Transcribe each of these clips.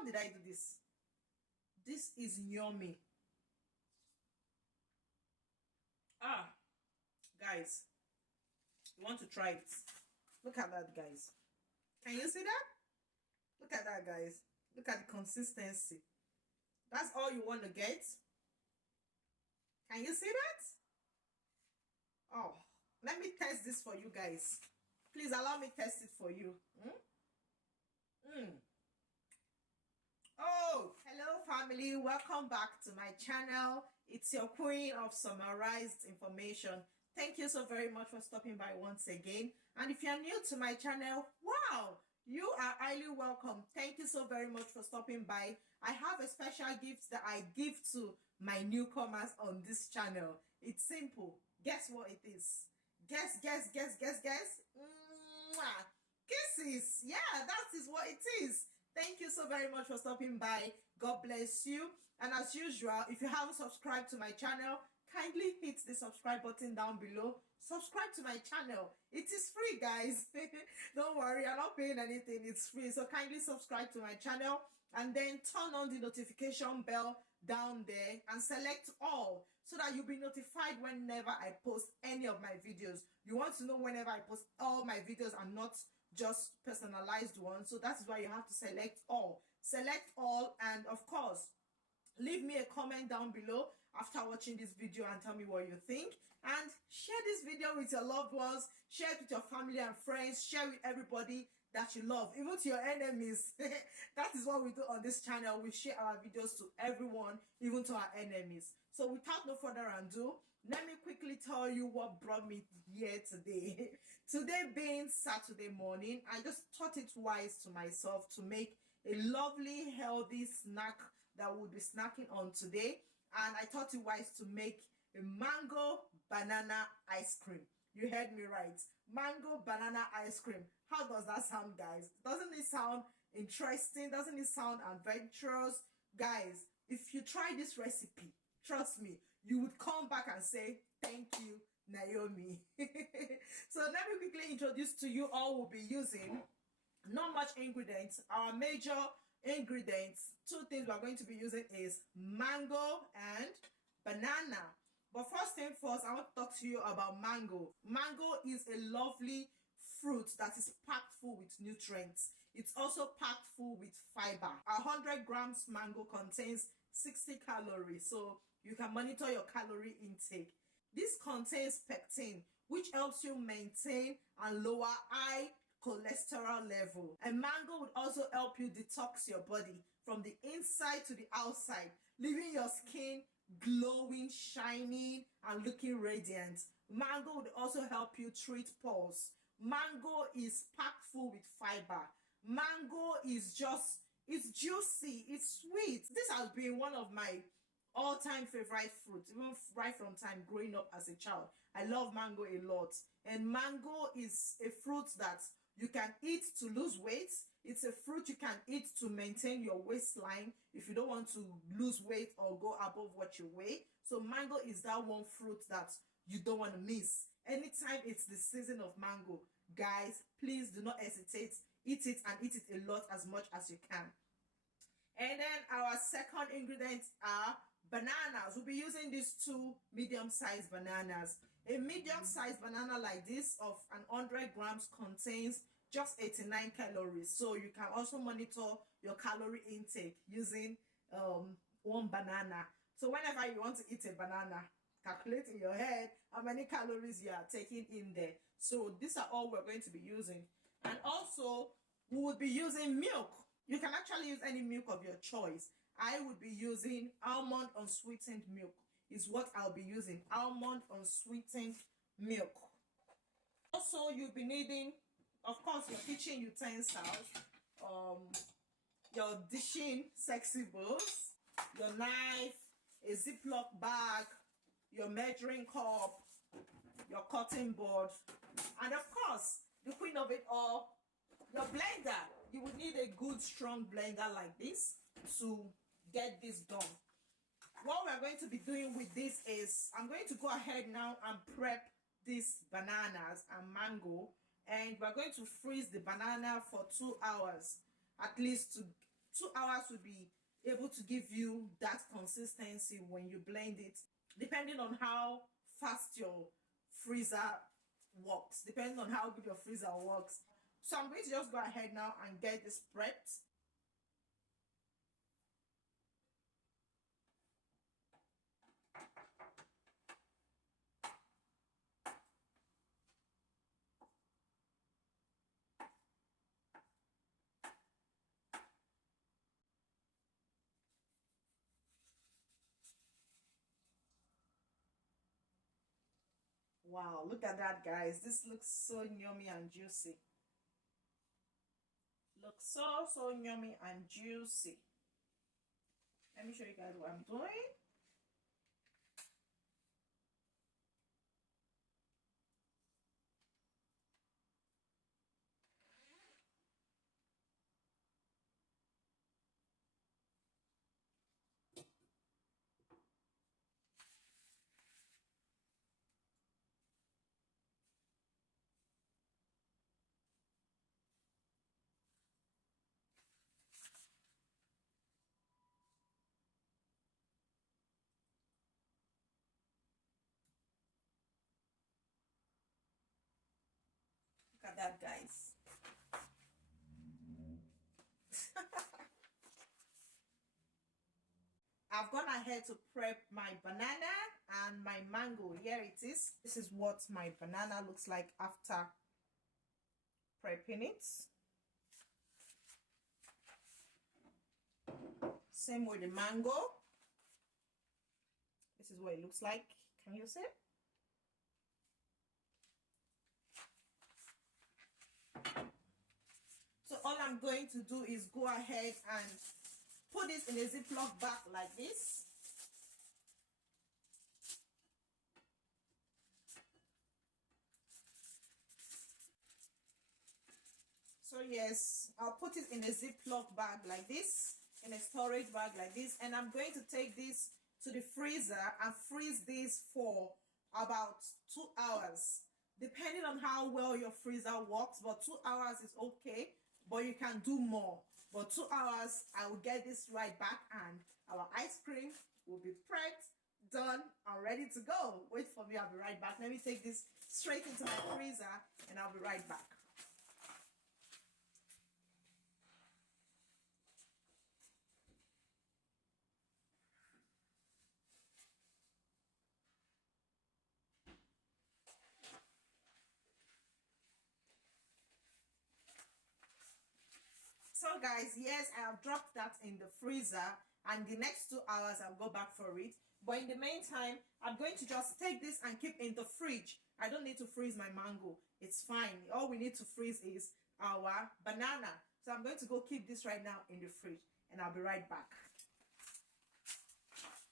How did I do this? This is yummy. Guys, you want to try it? Look at that, guys. Can you see that? Look at that, guys. Look at the consistency. That's all you want to get? Can you see that? Oh, let me test this for you guys. Please allow me test it for you. Oh, hello family, welcome back to my channel. It's your queen of summarized information. Thank you so very much for stopping by once again. And if you're new to my channel, wow, you are highly welcome. Thank you so very much for stopping by. I have a special gift that I give to my newcomers on this channel. It's simple. Guess what it is? Guess. Mwah. Kisses. Yeah, that is what it is. Thank you so very much for stopping by. God bless you. And as usual, if you haven't subscribed to my channel, kindly hit the subscribe button down below. Subscribe to my channel. It is free, guys. Don't worry, I'm not paying anything. It's free. So kindly subscribe to my channel and then turn on the notification bell down there and select all so that you'll be notified whenever I post any of my videos. You want to know whenever I post all my videos and not just personalized ones. So that's why you have to select all. Select all, and of course, leave me a comment down below after watching this video and tell me what you think, and share this video with your loved ones, share it with your family and friends, share with everybody that you love, even to your enemies. That is what we do on this channel. We share our videos to everyone, even to our enemies. So without no further ado, let me quickly tell you what brought me here today. Today being Saturday morning, I just thought it wise to myself to make a lovely healthy snack that we'll be snacking on today. And I thought it wise to make a mango banana ice cream. You heard me right. Mango banana ice cream. How does that sound, guys? Doesn't it sound interesting? Doesn't it sound adventurous? Guys, if you try this recipe, trust me, you would come back and say, thank you, Naomi. So let me quickly introduce to you all we'll be using. Not much ingredients. Our major ingredients, two things we're going to be using is mango and banana. But first thing first, I want to talk to you about mango. Mango is a lovely fruit that is packed full with nutrients. It's also packed full with fiber. 100 grams mango contains 60 calories, so you can monitor your calorie intake. This contains pectin, which helps you maintain and lower high cholesterol level. And mango would also help you detox your body from the inside to the outside, leaving your skin glowing, shining, and looking radiant. Mango would also help you treat pores. Mango is packed full with fiber. Mango is just, it's juicy, it's sweet. This has been one of my all-time favorite fruits, even right from time growing up as a child. I love mango a lot. And mango is a fruit that you can eat to lose weight. It's a fruit you can eat to maintain your waistline if you don't want to lose weight or go above what you weigh. So mango is that one fruit that you don't want to miss. Anytime it's the season of mango, guys, please do not hesitate. Eat it, and eat it a lot, as much as you can. And then our second ingredients are bananas. We'll be using these two medium-sized bananas. A medium-sized banana like this of 100 grams contains just 89 calories. So you can also monitor your calorie intake using one banana. So whenever you want to eat a banana, calculate in your head how many calories you are taking in there. So these are all we're going to be using. And also, we would be using milk. You can actually use any milk of your choice. I would be using almond unsweetened milk is what I'll be using. Almond unsweetened milk. Also, you'll be needing, of course, your kitchen utensils, your dishing sexy bowls, your knife, a Ziploc bag, your measuring cup, your cutting board, and of course, the queen of it all, your blender. You would need a good strong blender like this to get this done. What we're going to be doing with this is, I'm going to go ahead now and prep these bananas and mango, and we're going to freeze the banana for 2 hours at least to 2 hours will be able to give you that consistency when you blend it, depending on how fast your freezer works, depending on how good your freezer works. So I'm going to just go ahead now and get this prepped. Wow, look at that, guys. This looks so yummy and juicy. Looks so yummy and juicy. Let me show you guys what I'm doing. Look at that, guys. I've gone ahead to prep my banana and my mango. Here it is. This is what my banana looks like after prepping it. Same with the mango. This is what it looks like. Can you see? So all I'm going to do is go ahead and put this in a Ziploc bag like this. So yes, I'll put it in a Ziploc bag like this, in a storage bag like this, and I'm going to take this to the freezer and freeze this for about 2 hours, depending on how well your freezer works. But 2 hours is okay, but you can do more. But 2 hours, I will get this right back and our ice cream will be prepped, done, and ready to go. Wait for me, I'll be right back. Let me take this straight into my freezer and I'll be right back. So guys, yes, I have dropped that in the freezer, and the next 2 hours I'll go back for it. But in the meantime, I'm going to just take this and keep in the fridge. I don't need to freeze my mango. It's fine. All we need to freeze is our banana. So I'm going to go keep this right now in the fridge and I'll be right back.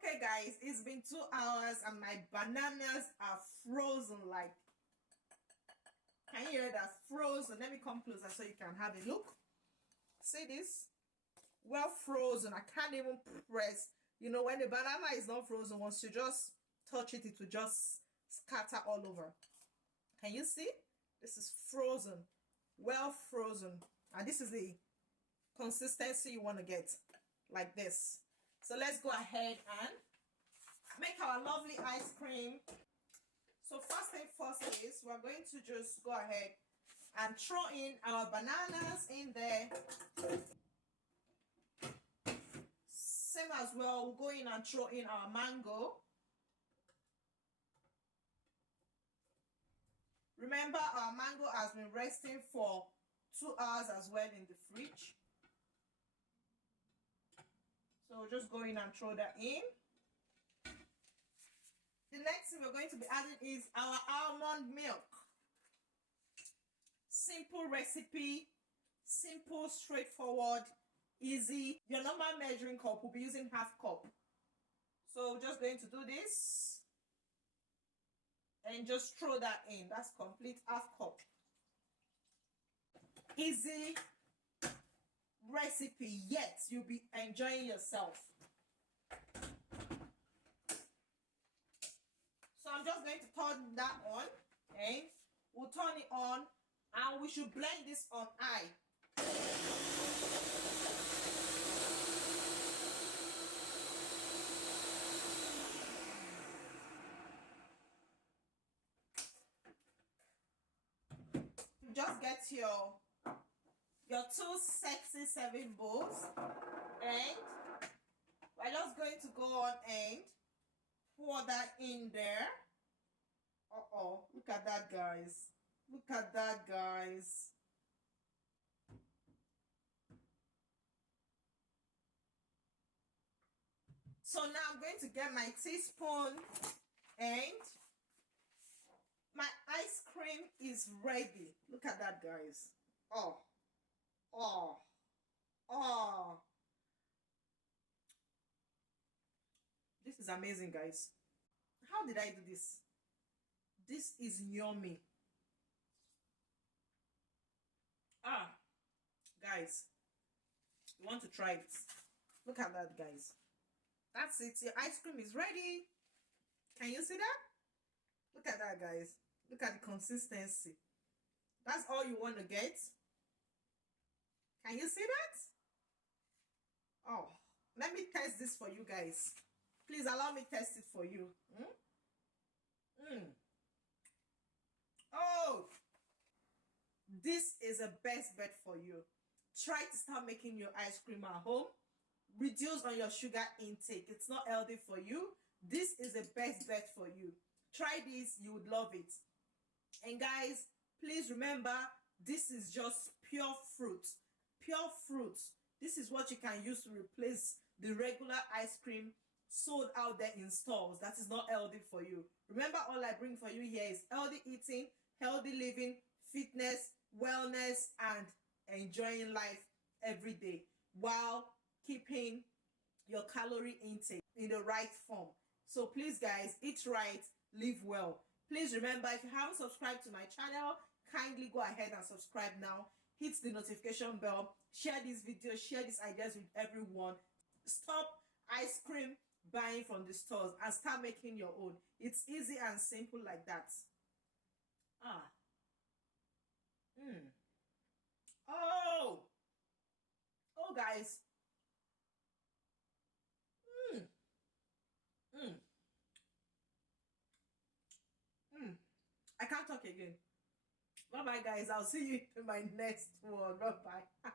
Okay guys, it's been 2 hours and my bananas are frozen. Like, can you hear that? Frozen. Let me come closer so you can have a look. See this? Well frozen. I can't even press. You know, when the banana is not frozen, once you just touch it, it will just scatter all over. Can you see? This is frozen. Well frozen. And this is the consistency you want to get. Like this. So let's go ahead and make our lovely ice cream. So first thing first is we're going to just go ahead and throw in our bananas in there. Same as well, we'll go in and throw in our mango. Remember, our mango has been resting for 2 hours as well in the fridge. So we'll just go in and throw that in. The next thing we're going to be adding is our almond milk. Simple recipe, simple, straightforward, easy. Your normal measuring cup will be using half cup. So we're just going to do this and just throw that in. That's complete half cup. Easy recipe, yet you'll be enjoying yourself. So I'm just going to turn that on. Okay, we'll turn it on. And we should blend this on high. just get your two sexy serving bowls, and we're just going to go on and pour that in there. Look at that, guys. Look at that, guys. So now I'm going to get my teaspoon, and my ice cream is ready. Look at that, guys. Oh. This is amazing, guys. How did I do this? This is yummy. Guys, you want to try it? Look at that, guys. That's it. Your ice cream is ready. Can you see that? Look at that, guys. Look at the consistency. That's all you want to get. Can you see that? Oh, let me test this for you guys. Please allow me test it for you. Oh, this is a best bet for you. Try to start making your ice cream at home. Reduce on your sugar intake. It's not healthy for you. This is the best bet for you. Try this, you would love it. And guys, please remember, this is just pure fruit. Pure fruit. This is what you can use to replace the regular ice cream sold out there in stores that is not healthy for you. Remember, all I bring for you here is healthy eating, healthy living, fitness, wellness, and enjoying life every day while keeping your calorie intake in the right form. So please, guys, eat right, live well. Please remember, if you haven't subscribed to my channel, kindly go ahead and subscribe now. Hit the notification bell, share this video, share these ideas with everyone. Stop ice cream buying from the stores and start making your own. It's easy and simple like that. Oh, guys. I can't talk again. Bye bye, guys. I'll see you in my next one. Bye bye.